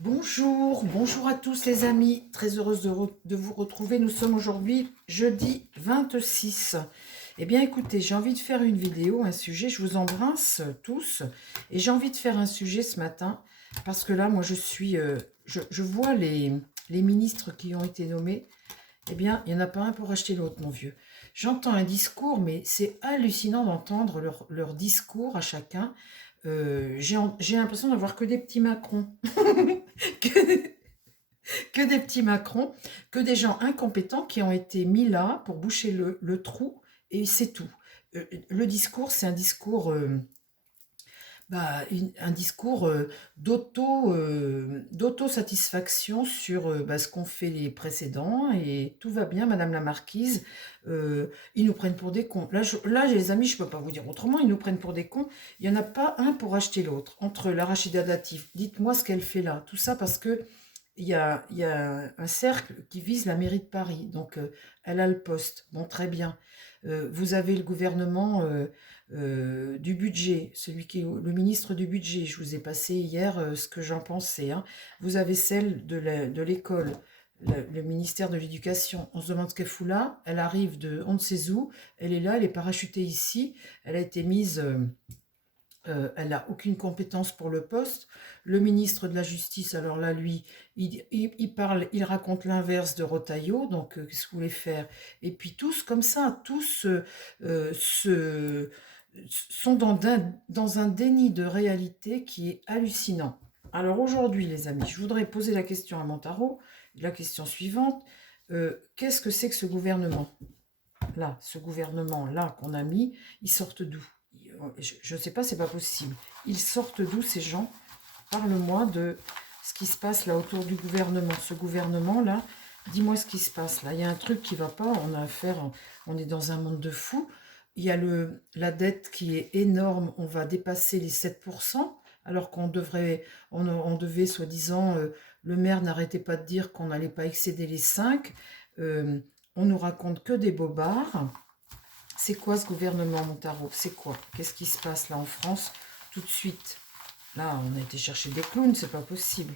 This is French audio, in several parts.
Bonjour, bonjour à tous les amis, très heureuse de vous retrouver. Nous sommes aujourd'hui jeudi 26. Eh bien écoutez, j'ai envie de faire une vidéo, un sujet, je vous embrasse tous, et j'ai envie de faire un sujet ce matin, parce que là, moi je vois les ministres qui ont été nommés, eh bien il n'y en a pas un pour acheter l'autre, mon vieux. J'entends un discours, mais c'est hallucinant d'entendre leur discours à chacun. J'ai l'impression d'avoir que des petits Macron. que, que des petits Macron, que des gens incompétents qui ont été mis là pour boucher le trou, et c'est tout. Le discours, c'est un discours, un discours d'auto-satisfaction sur ce qu'ont fait les précédents, et tout va bien, Madame la Marquise. Ils nous prennent pour des cons. Là, les amis, je ne peux pas vous dire autrement, ils nous prennent pour des cons. Il n'y en a pas un pour acheter l'autre. Entre la Rachida Dati, dites-moi ce qu'elle fait là. Tout ça parce que il y a un cercle qui vise la mairie de Paris, donc elle a le poste. Bon, très bien. Vous avez le gouvernement du budget, celui qui est le ministre du budget. Je vous ai passé hier ce que j'en pensais, hein. Vous avez celle de l'école, le ministère de l'éducation. On se demande ce qu'elle fout là. Elle arrive de on ne sait où. Elle est là, elle est parachutée ici. Elle a été mise. Elle n'a aucune compétence pour le poste. Le ministre de la Justice, alors là, lui, il parle, il raconte l'inverse de Rotaillot, donc qu'est-ce que vous voulez faire? Et puis tous comme ça, tous se, sont dans un déni de réalité qui est hallucinant. Alors aujourd'hui, les amis, je voudrais poser la question à Montaro, la question suivante. Qu'est-ce que c'est que ce gouvernement? Là, ce gouvernement-là qu'on a mis, ils sortent d'où? Je ne sais pas, c'est pas possible. Ils sortent d'où ces gens? Parle-moi de ce qui se passe là autour du gouvernement. Ce gouvernement-là, dis-moi ce qui se passe là. Il y a un truc qui va pas, on a affaire, on est dans un monde de fous. Il y a la dette qui est énorme, on va dépasser les 7%, alors on devait, soi-disant, le maire n'arrêtait pas de dire qu'on n'allait pas excéder les 5. Euh, on nous raconte que des bobards. C'est quoi ce gouvernement, Montaro? C'est quoi? Qu'est-ce qui se passe là en France tout de suite? Là, on a été chercher des clowns, c'est pas possible.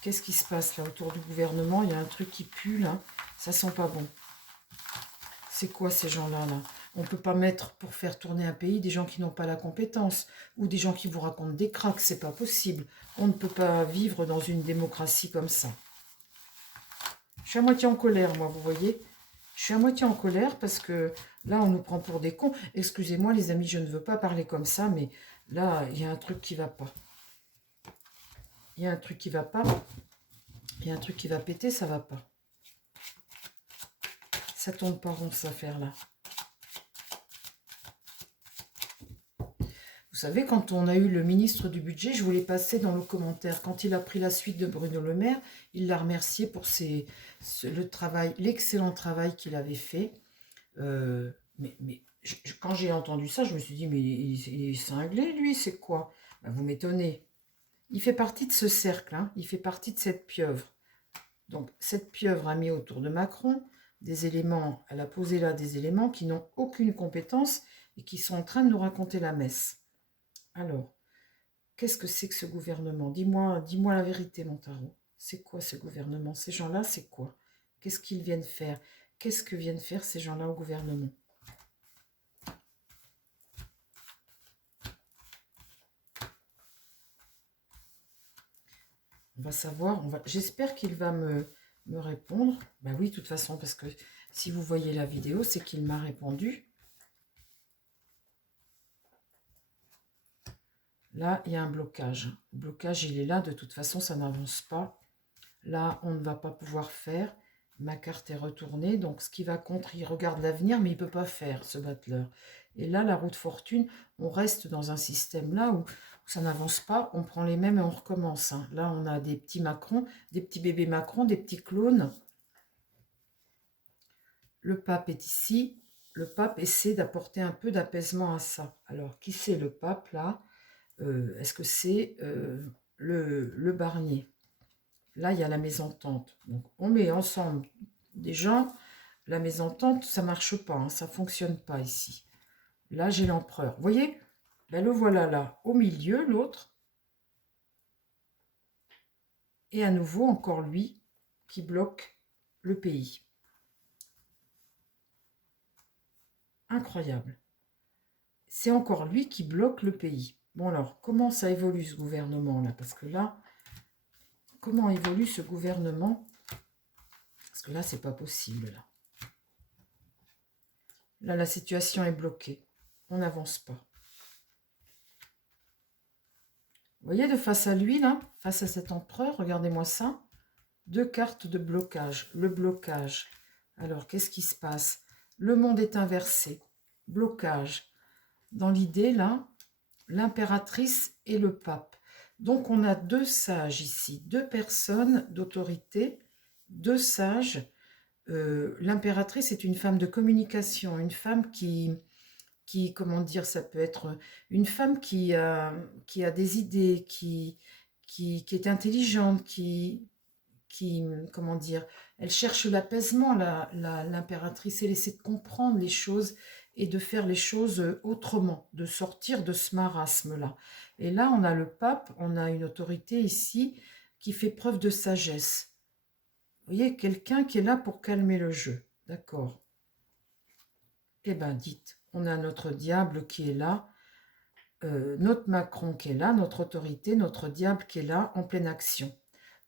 Qu'est-ce qui se passe là autour du gouvernement? Il y a un truc qui pue là, ça sent pas bon. C'est quoi ces gens-là là? On peut pas mettre pour faire tourner un pays des gens qui n'ont pas la compétence ou des gens qui vous racontent des cracks, c'est pas possible. On ne peut pas vivre dans une démocratie comme ça. Je suis à moitié en colère, moi, vous voyez. Je suis à moitié en colère parce que là, on nous prend pour des cons. Excusez-moi, les amis, je ne veux pas parler comme ça, mais là, il y a un truc qui va pas. Il y a un truc qui va pas. Il y a un truc qui va péter, ça va pas. Ça tourne pas rond, cette affaire-là. Vous savez, quand on a eu le ministre du budget, je vous l'ai passé dans le commentaire. Quand il a pris la suite de Bruno Le Maire, il l'a remercié pour le travail, l'excellent travail qu'il avait fait. Quand j'ai entendu ça, je me suis dit, mais il est cinglé, lui, c'est quoi? Ben, vous m'étonnez. Il fait partie de ce cercle, hein, il fait partie de cette pieuvre. Donc, cette pieuvre a mis autour de Macron des éléments, elle a posé là des éléments qui n'ont aucune compétence et qui sont en train de nous raconter la messe. Alors, qu'est-ce que c'est que ce gouvernement? Dis-moi la vérité, Montaro. C'est quoi ce gouvernement? Ces gens-là, c'est quoi? Qu'est-ce qu'ils viennent faire? Qu'est-ce que viennent faire ces gens-là au gouvernement? On va savoir, j'espère qu'il va me répondre. Ben oui, de toute façon, parce que si vous voyez la vidéo, c'est qu'il m'a répondu. Là, il y a un blocage. Le blocage, il est là. De toute façon, ça n'avance pas. Là, on ne va pas pouvoir faire. Ma carte est retournée. Donc, ce qui va contre, il regarde l'avenir, mais il ne peut pas faire, ce battleur. Et là, la roue de fortune, on reste dans un système là où ça n'avance pas. On prend les mêmes et on recommence, hein. Là, on a des petits Macron, des petits bébés Macron, des petits clones. Le pape est ici. Le pape essaie d'apporter un peu d'apaisement à ça. Alors, qui c'est le pape, là? Est-ce que c'est le Barnier? Là, il y a la mésentente. Donc, on met ensemble des gens. La mésentente, ça marche pas, hein, ça fonctionne pas ici. Là, j'ai l'empereur. Vous voyez? Ben, le voilà là, au milieu, l'autre. Et à nouveau, encore lui qui bloque le pays. Incroyable. C'est encore lui qui bloque le pays. Bon alors, comment ça évolue ce gouvernement-là? Parce que là, comment évolue ce gouvernement? Parce que là, c'est pas possible. Là, la situation est bloquée. On n'avance pas. Vous voyez, de face à lui, là, face à cet empereur, regardez-moi ça. 2 cartes de blocage. Le blocage. Alors, qu'est-ce qui se passe? Le monde est inversé. Blocage. Dans l'idée, là, l'impératrice et le pape. Donc, on a 2 sages ici. 2 personnes d'autorité. 2 sages. L'impératrice est une femme de communication. Une femme qui, comment dire, ça peut être une femme qui a des idées, qui est intelligente, comment dire, elle cherche l'apaisement, l'impératrice, elle essaie de comprendre les choses et de faire les choses autrement, de sortir de ce marasme-là. Et là, on a le pape, on a une autorité ici qui fait preuve de sagesse. Vous voyez, quelqu'un qui est là pour calmer le jeu, d'accord? Eh bien, dites, on a notre diable qui est là, notre Macron qui est là, notre autorité, notre diable qui est là, en pleine action.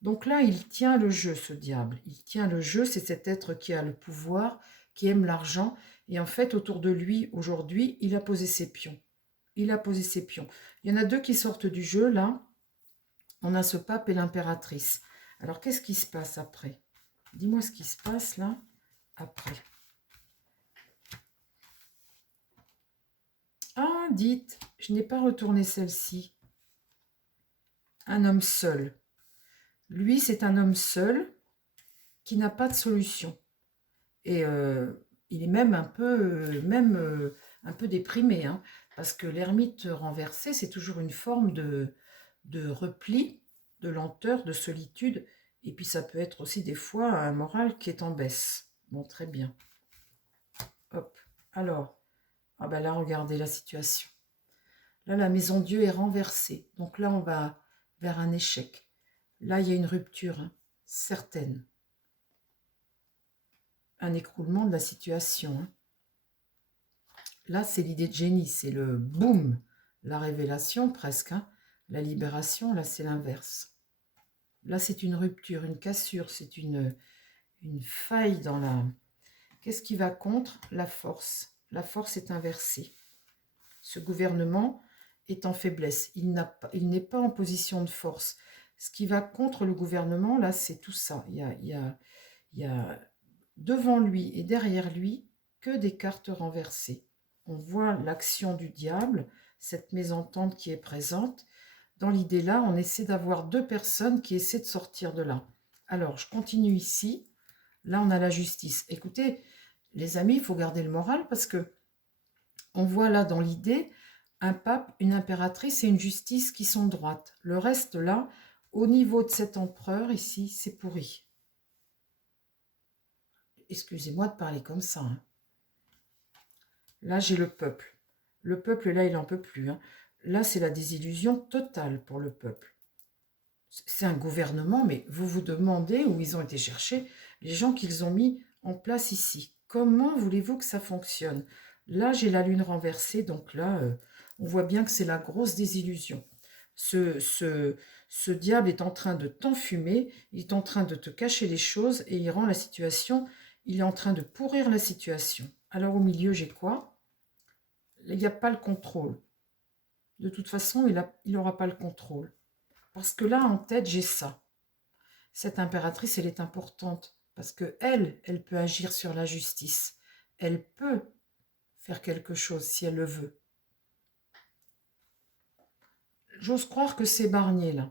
Donc là, il tient le jeu, ce diable. Il tient le jeu, c'est cet être qui a le pouvoir, qui aime l'argent. Et en fait, autour de lui, aujourd'hui, il a posé ses pions. Il a posé ses pions. Il y en a 2 qui sortent du jeu, là. On a ce pape et l'impératrice. Alors, qu'est-ce qui se passe après? Dis-moi ce qui se passe, là, après. Ah, dites, je n'ai pas retourné celle-ci. Un homme seul. Lui, c'est un homme seul qui n'a pas de solution. Et il est même un peu déprimé, hein, parce que l'ermite renversé, c'est toujours une forme de repli, de lenteur, de solitude. Et puis ça peut être aussi des fois un moral qui est en baisse. Bon, très bien. Hop. Alors, ah ben là, regardez la situation. Là, la maison Dieu est renversée. Donc là, on va vers un échec. Là, il y a une rupture, hein, certaine. Un écroulement de la situation. Hein. Là, c'est l'idée de génie, c'est le boum, la révélation presque. Hein. La libération, là, c'est l'inverse. Là, c'est une rupture, une cassure, c'est une faille dans la... Qu'est-ce qui va contre? La force. La force est inversée. Ce gouvernement est en faiblesse. Il n'est pas en position de force. Ce qui va contre le gouvernement, là, c'est tout ça. Il y a devant lui et derrière lui que des cartes renversées. On voit l'action du diable, cette mésentente qui est présente. Dans l'idée-là, on essaie d'avoir 2 personnes qui essaient de sortir de là. Alors, je continue ici. Là, on a la justice. Écoutez, les amis, il faut garder le moral parce que on voit là dans l'idée un pape, une impératrice et une justice qui sont droites. Le reste là, au niveau de cet empereur ici, c'est pourri. Excusez-moi de parler comme ça. Hein. Là, j'ai le peuple. Le peuple, là, il n'en peut plus. Hein. Là, c'est la désillusion totale pour le peuple. C'est un gouvernement, mais vous vous demandez où ils ont été chercher les gens qu'ils ont mis en place ici. Comment voulez-vous que ça fonctionne? Là, j'ai la lune renversée, donc là, on voit bien que c'est la grosse désillusion. Ce diable est en train de t'enfumer, il est en train de te cacher les choses et il rend la situation, il est en train de pourrir la situation. Alors au milieu, j'ai quoi? Il n'y a pas le contrôle. De toute façon, il n'aura pas le contrôle. Parce que là, en tête, j'ai ça. Cette impératrice, elle est importante. Parce que elle peut agir sur la justice. Elle peut faire quelque chose si elle le veut. J'ose croire que c'est Barnier, là.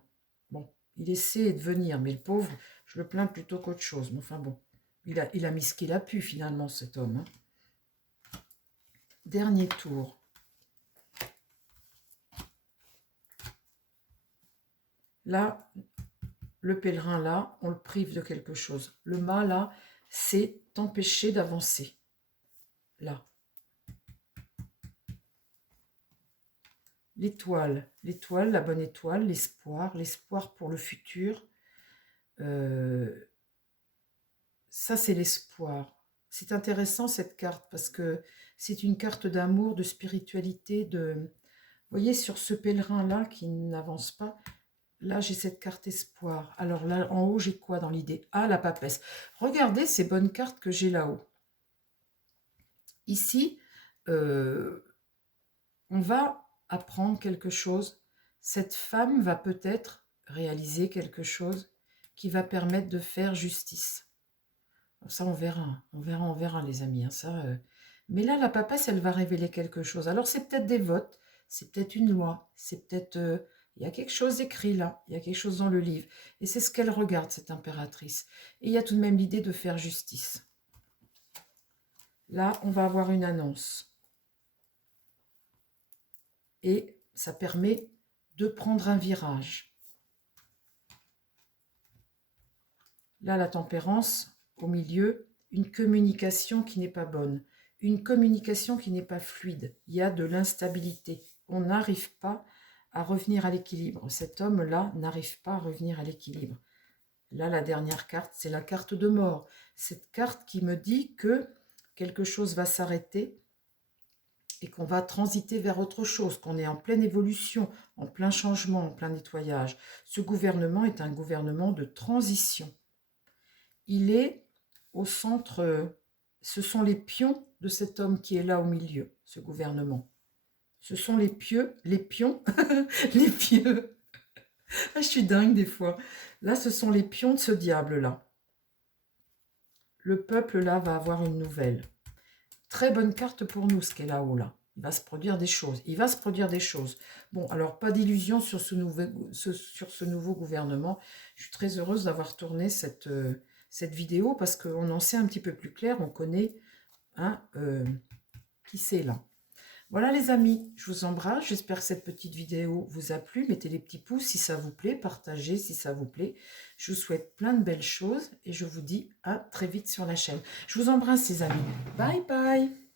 Bon, il essaie de venir, mais le pauvre, je le plains plutôt qu'autre chose. Mais enfin bon, il a mis ce qu'il a pu, finalement, cet homme. Hein. Dernier tour. Là, le pèlerin, là, on le prive de quelque chose. Le mât, là, c'est t'empêcher d'avancer. Là. L'étoile, la bonne étoile, l'espoir pour le futur. Ça, c'est l'espoir. C'est intéressant cette carte parce que c'est une carte d'amour, de spiritualité, de... Vous voyez, sur ce pèlerin-là qui n'avance pas, là, j'ai cette carte espoir. Alors là, en haut, j'ai quoi dans l'idée? Ah, la papesse. Regardez ces bonnes cartes que j'ai là-haut. Ici, on va apprendre quelque chose. Cette femme va peut-être réaliser quelque chose qui va permettre de faire justice. Ça, on verra, on verra, les amis. Hein, ça, Mais là, la papesse, elle va révéler quelque chose. Alors, c'est peut-être des votes, c'est peut-être une loi, c'est peut-être... il y a quelque chose écrit là, il y a quelque chose dans le livre. Et c'est ce qu'elle regarde, cette impératrice. Et il y a tout de même l'idée de faire justice. Là, on va avoir une annonce. Et ça permet de prendre un virage. Là, la tempérance, au milieu, une communication qui n'est pas bonne, une communication qui n'est pas fluide. Il y a de l'instabilité. On n'arrive pas à revenir à l'équilibre. Cet homme-là n'arrive pas à revenir à l'équilibre. Là, la dernière carte, c'est la carte de mort. Cette carte qui me dit que quelque chose va s'arrêter et qu'on va transiter vers autre chose, qu'on est en pleine évolution, en plein changement, en plein nettoyage. Ce gouvernement est un gouvernement de transition. Il est au centre, ce sont les pions de cet homme qui est là au milieu, ce gouvernement. Ce sont les pions, les pieux. Ah, je suis dingue des fois. Là, ce sont les pions de ce diable-là. Le peuple, là, va avoir une nouvelle. Très bonne carte pour nous, ce qui est là-haut, là. Il va se produire des choses. Il va se produire des choses. Bon, alors, pas d'illusion sur ce nouveau gouvernement. Je suis très heureuse d'avoir tourné cette vidéo parce qu'on en sait un petit peu plus clair. On connaît hein, qui c'est là. Voilà les amis, je vous embrasse. J'espère que cette petite vidéo vous a plu. Mettez les petits pouces si ça vous plaît. Partagez si ça vous plaît. Je vous souhaite plein de belles choses et je vous dis à très vite sur la chaîne. Je vous embrasse les amis. Bye bye.